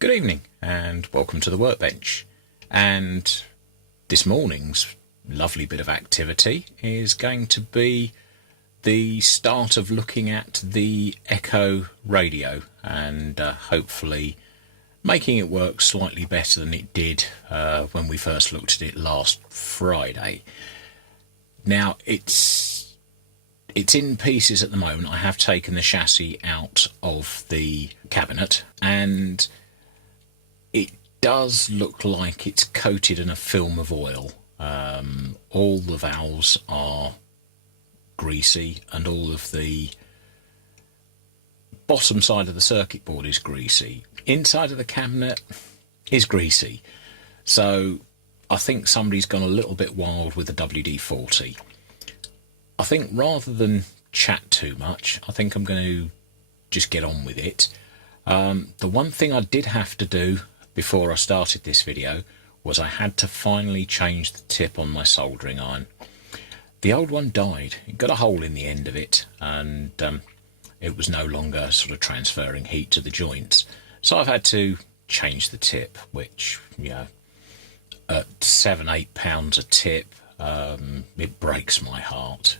Good evening and welcome to the Workbench. And this morning's lovely bit of activity is going to be the start of looking at the Ekco radio and hopefully making it work slightly better than it did when we first looked at it last Friday. Now it's in pieces at the moment. I have taken the chassis out of the cabinet and it does look like it's coated in a film of oil. All the valves are greasy and all of the bottom side of the circuit board is greasy. Inside of the cabinet is greasy. So I think somebody's gone a little bit wild with the WD-40. I think rather than chat too much, I think I'm going to just get on with it. The one thing I did have to do before I started this video was I had to finally change the tip on my soldering iron. The old one died. It got a hole in the end of it and it was no longer sort of transferring heat to the joints. So I've had to change the tip, which, you know, at £7-8 a tip, it breaks my heart.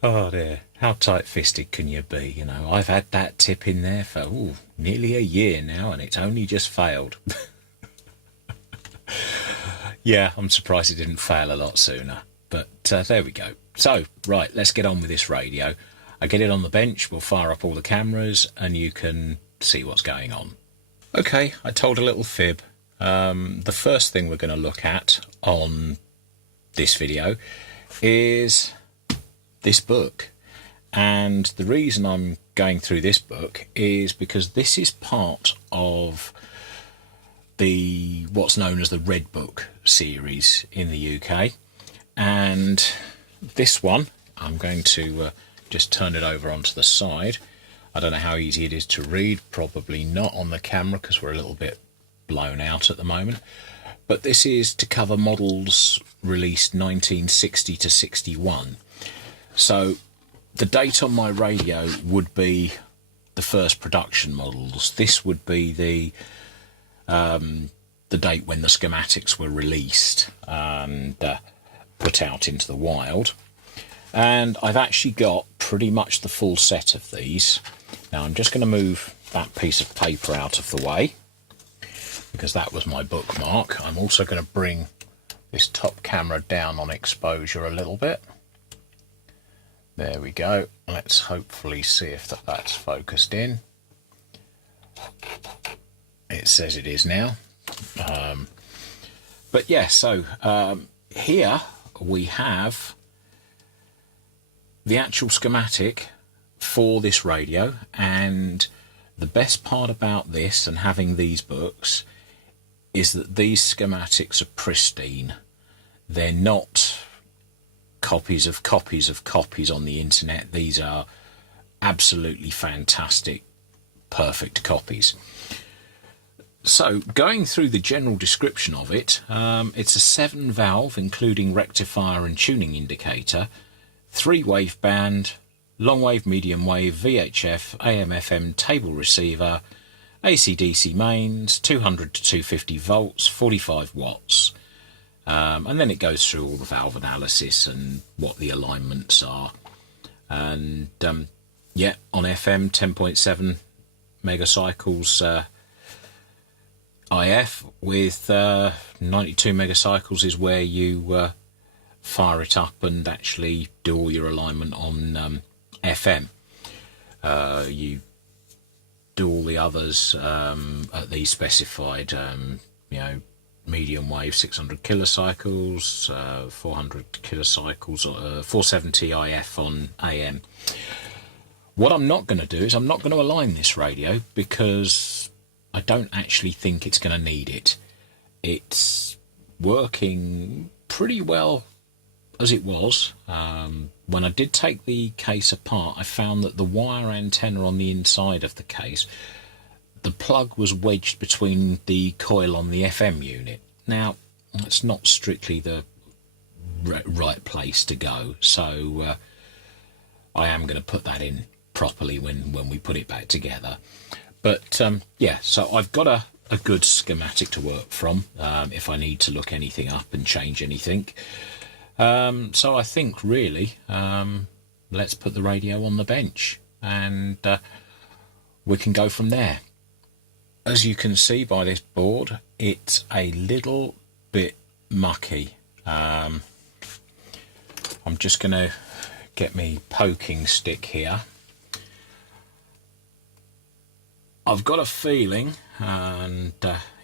Oh dear, how tight-fisted can you be? You know, I've had that tip in there for nearly a year now and it's only just failed. Yeah, I'm surprised it didn't fail a lot sooner, but there we go. So, right, let's get on with this radio. I get it on the bench, we'll fire up all the cameras and you can see what's going on. Okay, I told a little fib. The first thing we're going to look at on this video is this book, and the reason I'm going through this book is because this is part of the what's known as the Red Book series in the UK, and this one I'm going to just turn it over onto the side. I don't know how easy it is to read, probably not on the camera because we're a little bit blown out at the moment, but this is to cover models released 1960 to 61. So the date on my radio would be the first production models. This would be the date when the schematics were released and put out into the wild. And I've actually got pretty much the full set of these. Now I'm just going to move that piece of paper out of the way because that was my bookmark. I'm also going to bring this top camera down on exposure a little bit. There we go. Let's hopefully see if that's focused in. It says it is now. But yeah, so here we have the actual schematic for this radio, and the best part about this and having these books is that these schematics are pristine. They're not copies of copies of copies on the internet. These are absolutely fantastic, perfect copies. So going through the general description of it, it's a 7 valve including rectifier and tuning indicator, 3 wave band, long wave, medium wave, VHF, AM FM table receiver, AC/DC mains, 200 to 250 volts, 45 watts. And then it goes through all the valve analysis and what the alignments are. And yeah, on FM 10.7 megacycles IF with 92 megacycles is where you fire it up and actually do all your alignment on FM. You do all the others at the specified, you know, medium wave 600 kilocycles, 400 kilocycles, 470 IF on AM. What I'm not going to do is I'm not going to align this radio because I don't actually think it's going to need it. It's working pretty well as it was. When I did take the case apart, I found that the wire antenna on the inside of the case, the plug was wedged between the coil on the FM unit. Now, that's not strictly the right place to go, so I am going to put that in properly when we put it back together. But yeah, so I've got a good schematic to work from if I need to look anything up and change anything. So I think really let's put the radio on the bench and we can go from there. As you can see by this board, it's a little bit mucky. I'm just going to get me poking stick here. I've got a feeling, and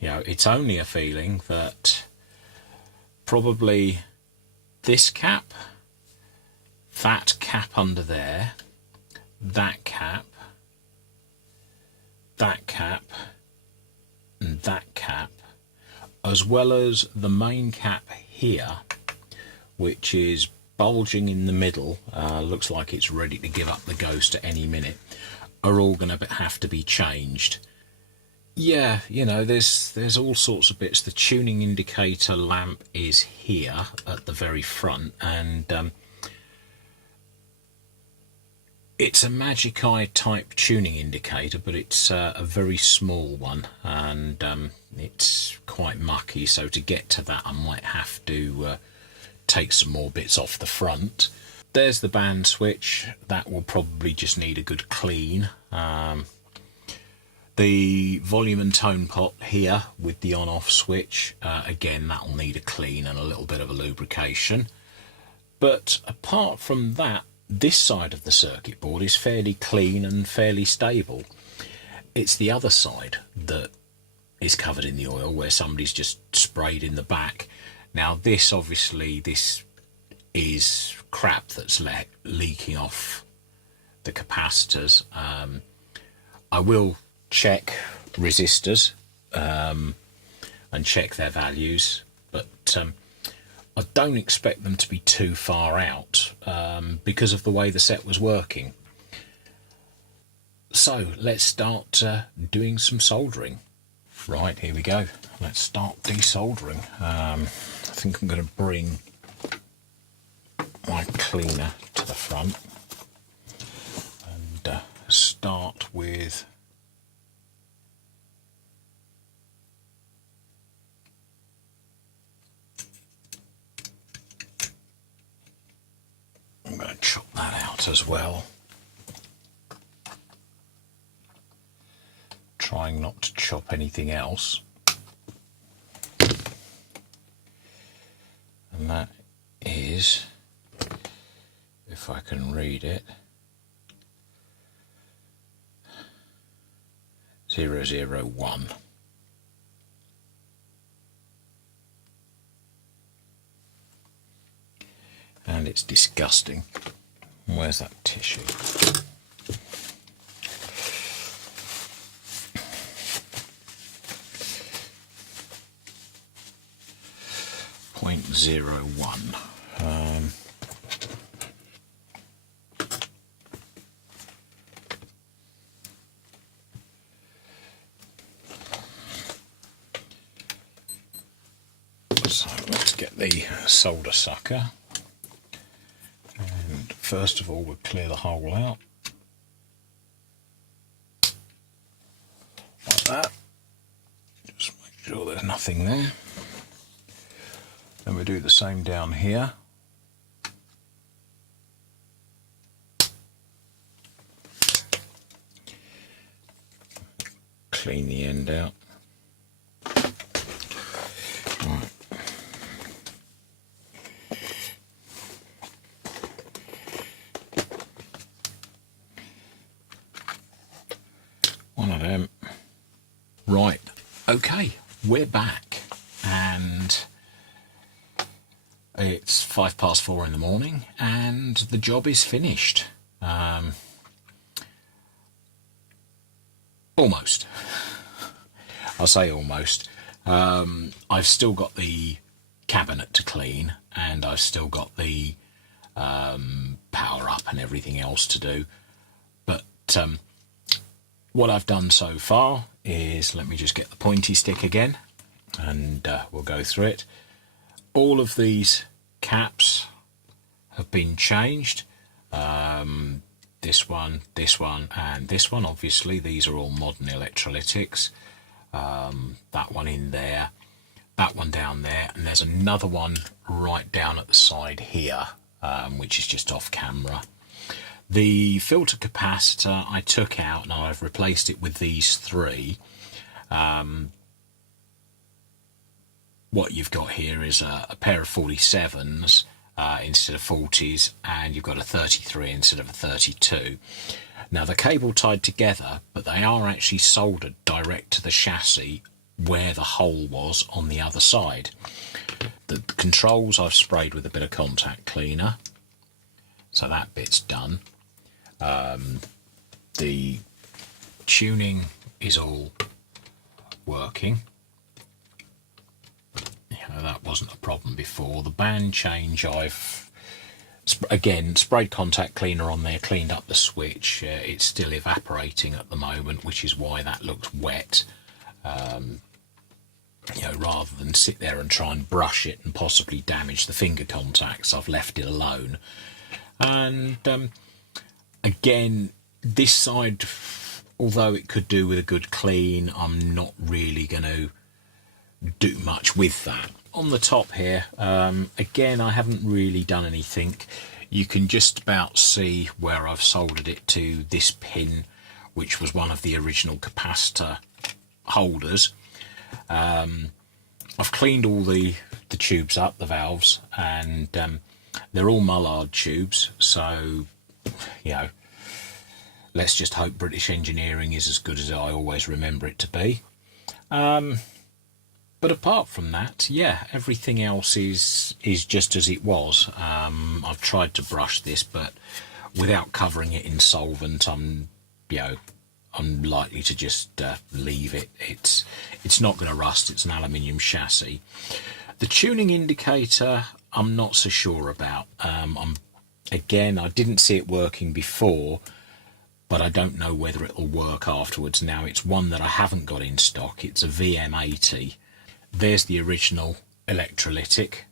you know, it's only a feeling, that probably this cap, that cap under there, that cap, and that cap, as well as the main cap here, which is bulging in the middle, looks like it's ready to give up the ghost at any minute, are all going to have to be changed. Yeah, you know, there's all sorts of bits. The tuning indicator lamp is here at the very front, and it's a Magic Eye type tuning indicator, but it's a very small one, and it's quite mucky, so to get to that I might have to take some more bits off the front. There's the band switch. That will probably just need a good clean. The volume and tone pot here with the on-off switch, again, that will need a clean and a little bit of a lubrication. But apart from that, this side of the circuit board is fairly clean and fairly stable. It's the other side that is covered in the oil, where somebody's just sprayed in the back. Now this, obviously, this is crap that's leaking off the capacitors. I will check resistors and check their values, but I don't expect them to be too far out because of the way the set was working. So let's start doing some soldering. Right, here we go. Let's start desoldering. I think I'm going to bring my cleaner to the front and start with I'm going to chop that out as well, trying not to chop anything else. And that is, if I can read it, 001. And it's disgusting. Where's that tissue? .01. So let's get the solder sucker. And first of all, we'll clear the hole out. Like that. Just make sure there's nothing there. Then we do the same down here. Clean the end out. Right. One of them. Right, okay, we're back, and it's 4:05 in the morning, and the job is finished. Almost. I'll say almost. I've still got the cabinet to clean, and I've still got the power up and everything else to do. But what I've done so far is, let me just get the pointy stick again, and we'll go through it. All of these caps have been changed. this one, and this one. Obviously, these are all modern electrolytics. That one in there, that one down there, and there's another one right down at the side here, which is just off camera. The filter capacitor I took out and I've replaced it with these three. What you've got here is a pair of 47s instead of 40s, and you've got a 33 instead of a 32. Now they're cable tied together, but they are actually soldered direct to the chassis where the hole was on the other side. The controls I've sprayed with a bit of contact cleaner, so that bit's done. The tuning is all working. That wasn't a problem before. The band change, I've again sprayed contact cleaner on there, cleaned up the switch. It's still evaporating at the moment, which is why that looks wet. Rather than sit there and try and brush it and possibly damage the finger contacts, I've left it alone. And again, this side, although it could do with a good clean, I'm not really going to do much with that. On the top here, again, I haven't really done anything. You can just about see where I've soldered it to this pin, which was one of the original capacitor holders. I've cleaned all the tubes up, the valves, and they're all Mullard tubes, so let's just hope British engineering is as good as I always remember it to be. But apart from that, yeah, everything else is just as it was. I've tried to brush this, but without covering it in solvent, I'm likely to just leave it. It's not going to rust. It's an aluminium chassis. The tuning indicator, I'm not so sure about. Again, I didn't see it working before, but I don't know whether it'll work afterwards. Now, it's one that I haven't got in stock. It's a VM80. There's the original electrolytic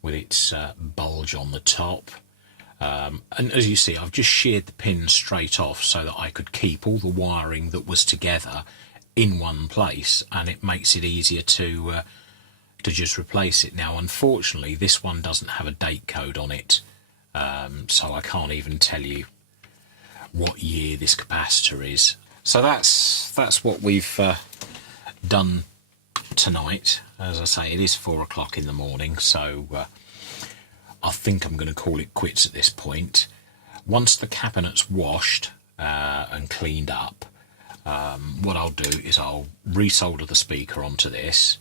with its bulge on the top. And as you see, I've just sheared the pins straight off so that I could keep all the wiring that was together in one place, and it makes it easier to just replace it. Now, unfortunately, this one doesn't have a date code on it, so I can't even tell you what year this capacitor is. So that's what we've done tonight. As I say, it is 4 o'clock in the morning, so I think I'm going to call it quits at this point. Once the cabinet's washed and cleaned up, what I'll do is I'll resolder the speaker onto this,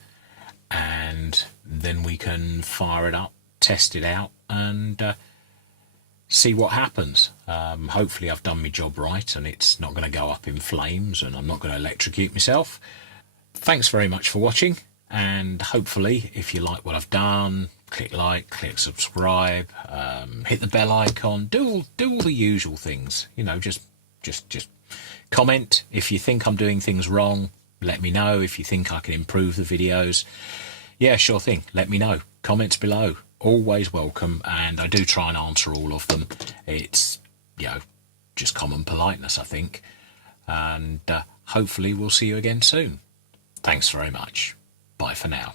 and then we can fire it up, test it out, and see what happens. Hopefully I've done my job right and it's not going to go up in flames and I'm not going to electrocute myself. Thanks very much for watching, and hopefully if you like what I've done, click like, click subscribe, hit the bell icon, do all the usual things. Just comment if you think I'm doing things wrong. Let me know if you think I can improve the videos. Yeah, sure thing, let me know. Comments below, always welcome, and I do try and answer all of them. It's just common politeness, I think, and hopefully we'll see you again soon. Thanks very much. Bye for now.